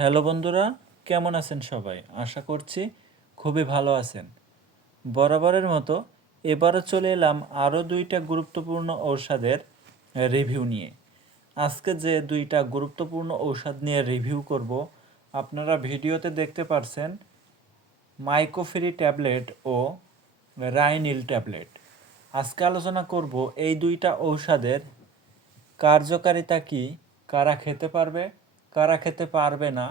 Hello বন্ধুরা, কেমন আছেন সবাই? আশা করছি খুবই ভালো আছেন। বরাবরের মতো এবারও চলে এলাম আরও দুইটা গুরুত্বপূর্ণ ঔষধের রিভিউ নিয়ে। আজকে যে দুইটা গুরুত্বপূর্ণ ঔষধ নিয়ে রিভিউ করব, আপনারা ভিডিওতে দেখতে পারছেন মাইকোফেরি ট্যাবলেট ও রাইনিল ট্যাবলেট। আজকে আলোচনা করব এই দুইটা ঔষধের কার্যকারিতা কি, কারা খেতে পারবে কারা খেতে পারবে না,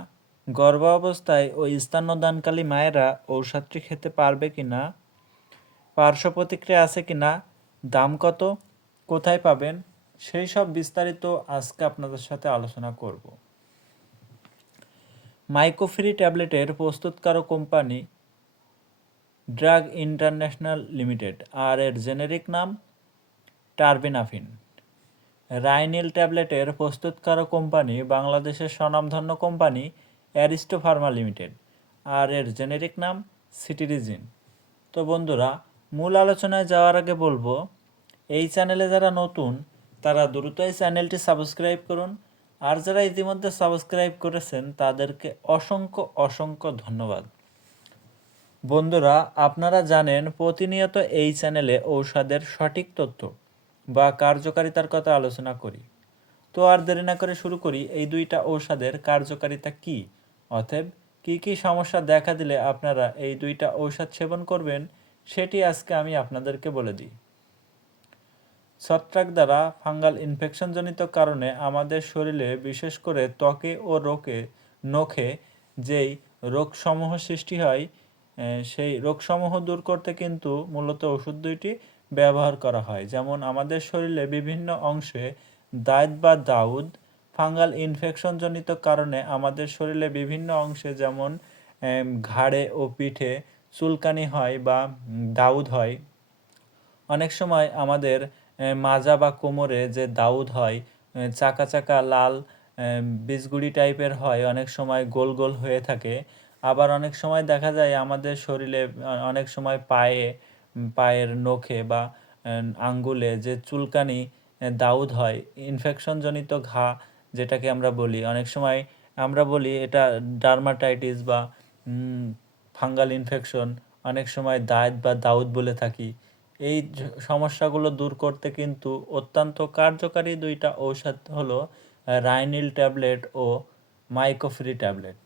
গর্ভাবস্থায় ও স্তন্যদানকালী মায়েরা ঔষধটি খেতে পারবে কি না পার্শ্ব প্রতিক্রিয়া আছে কি না দাম কত, কোথায় পাবেন, সেই সব বিস্তারিত আজকে আপনাদের সাথে আলোচনা করব। মাইকোফ্রি ট্যাবলেটের প্রস্তুতকারক কোম্পানি ড্রাগ ইন্টারন্যাশনাল লিমিটেড, আর এর জেনেরিক নাম টার্বিনাফিন। রাইনিল ট্যাবলেটের প্রস্তুতকারক কোম্পানি বাংলাদেশের স্বনামধন্য কোম্পানি অ্যারিস্টো ফার্মা লিমিটেড, আর এর জেনেরিক নাম সিটিরিজিন। তো বন্ধুরা, মূল আলোচনায় যাওয়ার আগে বলব, এই চ্যানেলে যারা নতুন, তারা দ্রুত এই চ্যানেলটি সাবস্ক্রাইব করুন, আর যারা ইতিমধ্যে সাবস্ক্রাইব করেছেন, তাদেরকে অসংখ্য অসংখ্য ধন্যবাদ। বন্ধুরা, আপনারা জানেন প্রতিনিয়ত এই চ্যানেলে ঔষধের সঠিক তথ্য। বা কার্যকারিতার কথা আলোচনা করি। তো আর দেরি না করে শুরু করি, এই দুইটা ঔষধের কার্যকারিতা কি? অতএব, কি কি সমস্যা দেখা দিলে আপনারা এই দুইটা ঔষধ সেবন করবেন, সেটি আজকে আমি আপনাদেরকে বলে দিই। ছত্রাক দ্বারা ফাঙ্গাল ইনফেকশনজনিত কারণে আমাদের শরীরে বিশেষ করে ত্বকে ও রোগে, নখে যেই রোগসমূহ সৃষ্টি হয় সেই রোগসমূহ দূর করতে কিন্তু মূলত ওষুধ দুইটি ব্যবহার করা হয়। যেমন আমাদের শরীরে বিভিন্ন অংশে দায়দ বা দাউদ, ফাঙ্গাল ইনফেকশনজনিত কারণে আমাদের শরীরে বিভিন্ন অংশে যেমন ঘাড়ে ও পিঠে চুলকানি হয় বা দাউদ হয়। অনেক সময় আমাদের মাজা বা কোমরে যে দাউদ হয় চাকা চাকা লাল বীজগুড়ি টাইপের হয়, অনেক সময় গোল গোল হয়ে থাকে। আবার অনেক সময় দেখা যায় আমাদের শরীরে অনেক সময় পায়ে পায়ের নখে বা আঙ্গুলে যে চুলকানি দাউদ হয় ইনফেকশনজনিত ঘা যেটাকে আমরা বলি। অনেক সময় আমরা বলি এটা ডার্মাটাইটিস বা ফাঙ্গাল ইনফেকশন অনেক সময় দায়দ বা দাউদ বলে থাকি। এই সমস্যাগুলো দূর করতে কিন্তু অত্যন্ত কার্যকারী দুইটা ঔষধ হলো রাইনিল ট্যাবলেট ও মাইকোফ্রি ট্যাবলেট।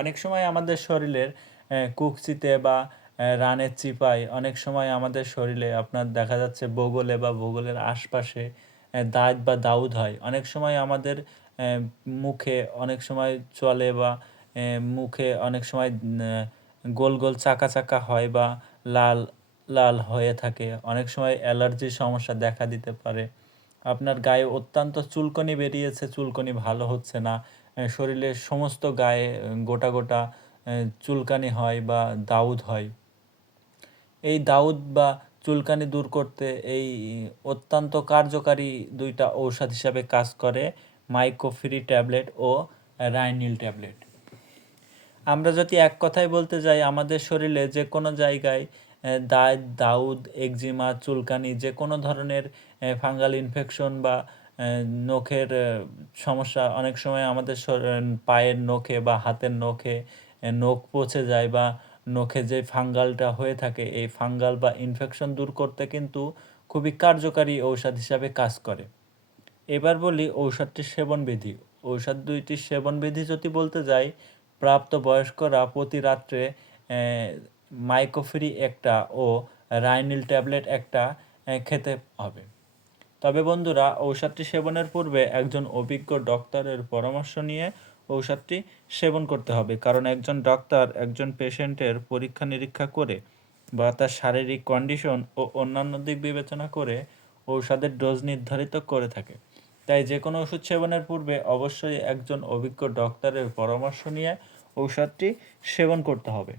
অনেক সময় আমাদের শরীরের কুকচিতে বা রানের চিপায় অনেক সময় আমাদের শরীরে আপনার দেখা যাচ্ছে বগলে বা বগলের আশপাশে দাঁত বা দাউদ হয়। অনেক সময় আমাদের মুখে অনেক সময় চলে বা মুখে অনেক সময় গোল গোল চাকা চাকা হয় বা লাল লাল হয়ে থাকে। অনেক সময় অ্যালার্জির সমস্যা দেখা দিতে পারে। আপনার গায়ে অত্যন্ত চুলকনি বেরিয়েছে, চুলকনি ভালো হচ্ছে না। শরীরের সমস্ত গায়ে গোটা গোটা চুলকানি হয় বা দাউদ হয়। এই দাউদ বা চুলকানি দূর করতে এই অত্যন্ত কার্যকারী দুইটা ঔষধ হিসাবে কাজ করে মাইকোফ্রি ট্যাবলেট ও রাইনিল ট্যাবলেট আমরা যদি এক কথায় বলতে যাই, আমাদের শরীরে যে কোনো জায়গায় দায়, দাউদ, একজিমা, চুলকানি, যে কোনো ধরনের ফাঙ্গাল ইনফেকশন বা নখের সমস্যা, অনেক সময় আমাদের পায়ের নখে বা হাতের নখে নখ পচে যায় বা নখে যে ফাঙ্গালটা হয়ে থাকে, এই ফাঙ্গাল বা ইনফেকশন দূর করতে কিন্তু খুবই কার্যকারী ঔষধ হিসাবে কাজ করে। এবার বলি ঔষধটির সেবনবিধি। ঔষধ দুইটির সেবনবিধি যদি বলতে যাই, প্রাপ্ত বয়স্করা প্রতি রাত্রে মাইকোফ্রি একটা ও রাইনিল ট্যাবলেট একটা খেতে হবে। তবে বন্ধুরা, ঔষধটি সেবনের পূর্বে একজন অভিজ্ঞ ডক্টরের পরামর্শ নিয়ে ঔষধটি সেবন করতে হবে। কারণ একজন ডক্টর একজন পেশেন্টের পরীক্ষা নিরীক্ষা করে বা তার শারীরিক কন্ডিশন ও অন্যান্য দিক বিবেচনা করে ঔষধের ডোজ নির্ধারিত করে থাকে। তাই যে কোনো ওষুধ সেবনের পূর্বে অবশ্যই একজন অভিজ্ঞ ডক্টরের পরামর্শ নিয়ে ঔষধটি সেবন করতে হবে।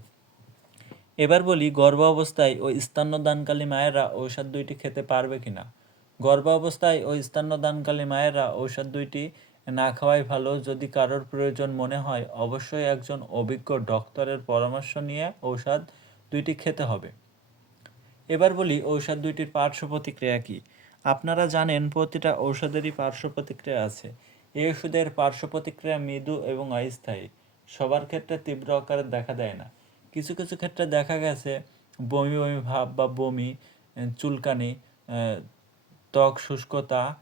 এবার বলি গর্ভ অবস্থায় ও স্তন্যদানকালী মায়েরা ঔষধ দুইটি খেতে পারবে কি না গর্ভ অবস্থায় ও স্তন্যদানকালী মায়েরা ঔষধ দুইটি না খাওয়াই ভালো। যদি কারোর প্রয়োজন মনে হয়, অবশ্যই একজন অভিজ্ঞ ডক্টরের পরামর্শ নিয়ে ঔষধ দুইটি খেতে হবে। এবার বলি, ঔষধ দুইটির পার্শ্ব প্রতিক্রিয়া কী? আপনারা জানেন প্রতিটা ঔষধেরই পার্শ্ব প্রতিক্রিয়া আছে। এই ওষুধের পার্শ্ব প্রতিক্রিয়া মৃদু এবং অস্থায়ী। সবার ক্ষেত্রে তীব্র আকারে দেখা দেয় না। কিছু কিছু ক্ষেত্রে দেখা গেছে, বমি বমি ভাব বা বমি, চুলকানি ত্বক শুষ্কতা,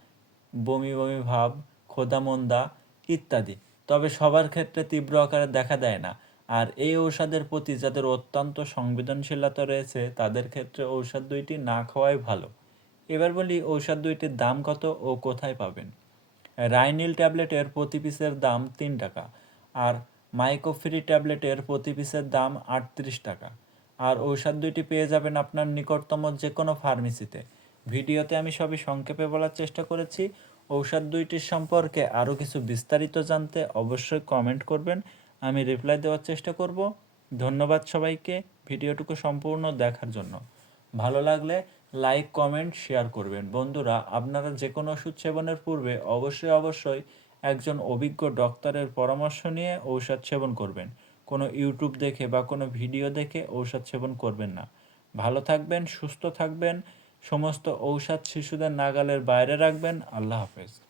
বমি বমি ভাব ক্ষুধামন্দা ইত্যাদি। তবে সবার ক্ষেত্রে তীব্র আকারে দেখা দেয় না। আর এই ঔষধের প্রতি যাদের অত্যন্ত সংবেদনশীলতা রয়েছে, তাদের ক্ষেত্রে ঔষধ দুইটি না খাওয়াই ভালো। এবার বলি, ঔষধ দুইটির দাম কত ও কোথায় পাবেন? রাইনিল ট্যাবলেটের প্রতি পিসের দাম তিন টাকা। আর মাইকোফ্রি ট্যাবলেটের প্রতি পিসের দাম আটত্রিশ টাকা। আর ঔষধ দুইটি পেয়ে যাবেন আপনার নিকটতম যে কোনো ফার্মেসিতে। ভিডিওতে আমি সবই সংক্ষেপে বলার চেষ্টা করেছি। ঔষধ দুইটির সম্পর্কে আরও কিছু বিস্তারিত জানতে অবশ্যই কমেন্ট করবেন। আমি রিপ্লাই দেওয়ার চেষ্টা করব। ধন্যবাদ সবাইকে ভিডিওটুকু সম্পূর্ণ দেখার জন্য। ভালো লাগলে লাইক কমেন্ট শেয়ার করবেন। বন্ধুরা, আপনারা যে কোনো ওষুধ সেবনের পূর্বে অবশ্যই অবশ্যই একজন অভিজ্ঞ ডক্টরের পরামর্শ নিয়ে ঔষধ সেবন করবেন। কোনো ইউটিউব দেখে বা কোনো ভিডিও দেখে ঔষধ সেবন করবেন না। ভালো থাকবেন, সুস্থ থাকবেন। সমস্ত ঔষধ শিশুদের নাগালের বাইরে রাখবেন। আল্লাহ হাফেজ।